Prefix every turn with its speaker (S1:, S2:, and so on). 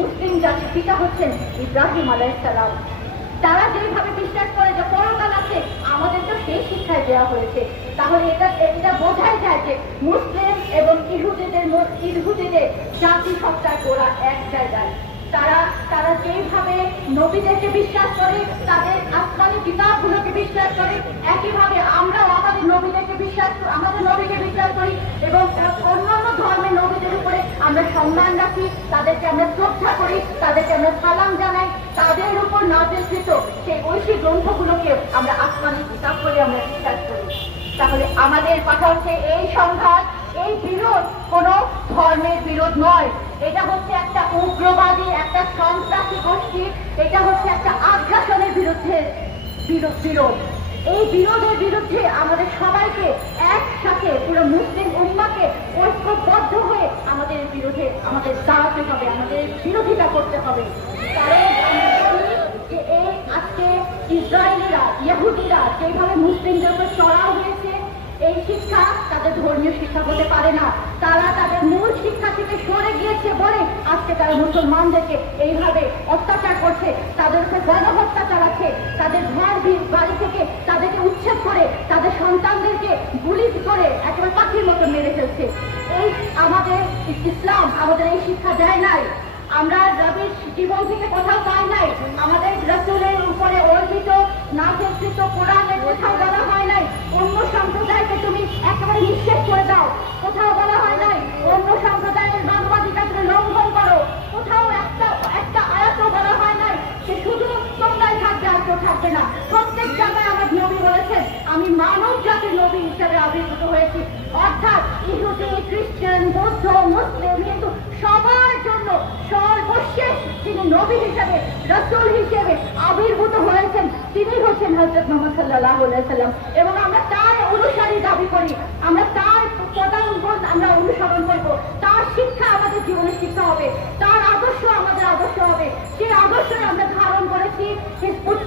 S1: মুসলিম জাতির পিতা হচ্ছেন ইব্রাহিম আলাইসালাম তারা যেভাবে বিশ্বাস করে যে পরকাল আছে, আমাদের তো সেই শিক্ষায় দেওয়া হয়েছে। তাহলে এটা এটা বোঝাই যায় যে মুসলিম এবং ইহুদিদের ইহুদিদের জাতি সত্তার গোড়া এক জায়গায়। তারা তারা যেইভাবে নবীদেরকে বিশ্বাস করে, তাদের আসমানি কিতাবগুলোকে বিশ্বাস করে, একইভাবে আমরাও আমাদের নবীদেরকে বিশ্বাস করি, আমাদের নবীকে বিশ্বাস করি এবং অন্যান্য ধর্মের নবীদের উপরে আমরা সম্মান রাখি, তাদেরকে আমরা শ্রদ্ধা করি, তাদেরকে আমরা সালাম জানাই, তাদের উপর নাজেলকৃত সেই ঐশী গ্রন্থগুলোকে আমরা আসমানি কিতাব বলে আমরা বিশ্বাস করি। তাহলে আমাদের কথা হচ্ছে এই সংঘাত, এই বিরোধ কোনো ধর্মের বিরোধ নয়। এটা হচ্ছে একটা উগ্রবাদী, একটা সন্ত্রাসী গোষ্ঠী, এটা হচ্ছে একটা আগ্রাসনের বিরুদ্ধে বিরোধ এই বিরোধের বিরুদ্ধে আমাদের সবাইকে একসাথে পুরো মুসলিম হয়ে বিরোধে আমাদের দাঁড়াতে হবে, আমাদের বিরোধিতা করতে হবে। আজকে ইসরায়েলিরা যেভাবে মুসলিমদের উপর চড়াও হয়েছে, এই শিক্ষা তাদের ধর্মীয় শিক্ষা হতে পারে না। তারা তাদের মূল শিক্ষা থেকে সরে গিয়েছে বলে আজকে তারা মুসলমানদেরকে এইভাবে অত্যাচার করছে, তাদের উপর গণহত্যা চালাচ্ছে, তাদের ঘর বাড়ি থেকে তাদেরকে উচ্ছেদ করে, তাদের সন্তানদেরকে গুলি করে, একেবারে পাখির আমাদের ইসলাম আমাদের এই শিক্ষা দেয় নাই। আমরা রবির জীবন থেকে কোথাও পাই নাই, আমাদের রসুলের উপরে অর্পিত নাচকৃত কোরআনে কোথাও বলা হয় নাই। অন্য সম্প্রদায়কে তুমি একেবারে নিঃশেষ করে দাও। কোথাও বলা হয় নাই, অন্য সম্প্রদায়ের মানবাধিকারকে লঙ্ঘন করো। কোথাও একটা একটা আয়াতও বলা হয় নাই যে শুধু তোমরাই থাকবে আর কেউ থাকবে না। প্রত্যেক জায়গায় আমার নবী বলেছেন, আমি মানব জাতির নবী হিসেবে আবির্ভূত হয়েছি। বৌদ্ধ মুসলিম হিন্দু সবার জন্য সর্বশেষ তিনি নবী হিসেবে, রসুল হিসেবে আবির্ভূত হয়েছেন, তিনি হচ্ছেন হজরত মোহাম্মদ সাল্লাহ সাল্লাম এবং আমরা তার অনুসারী দাবি করি, আমরা তার পদাঙ্কন আমরা অনুসরণ করব। তার শিক্ষা আমাদের জীবনের শিক্ষা হবে, তার আদর্শ আমাদের আদর্শ হবে। সেই আদর্শ আমরা ধারণ করেছি হিজবুত